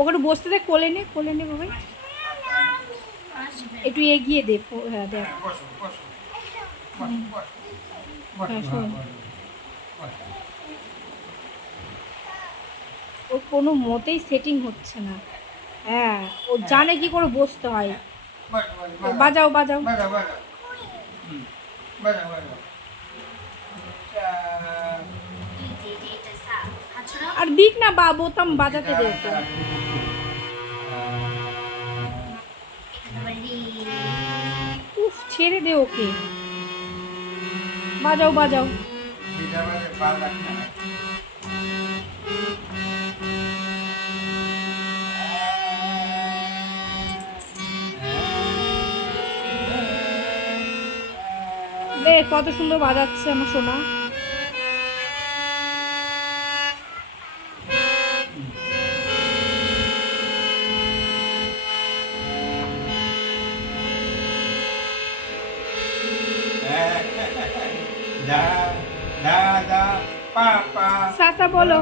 ওখানে বসতে দে, কোলে নে বাবাই। একটু এগিয়ে দে। হ্যাঁ দেখ। হ্যাঁ শোন, ওর কোনো মতেই সেটিং হচ্ছে না। হ্যাঁ, ও জানে কি করে বসতে হয়। বাজাও। আর দিক না, বা বোতাম বাজাতে দে ওকে। উফ, ছেড়ে দে ওকে। বাজাও। দে, কত সুন্দর বাজাচ্ছে আমার সোনা। সাসা বলো।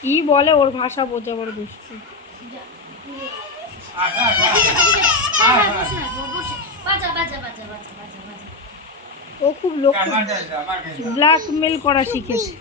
কি বলে, ওর ভাষা বোঝা বড় দুষ্টু। ও খুব লোক ব্ল্যাকমেল করা শিখেছে।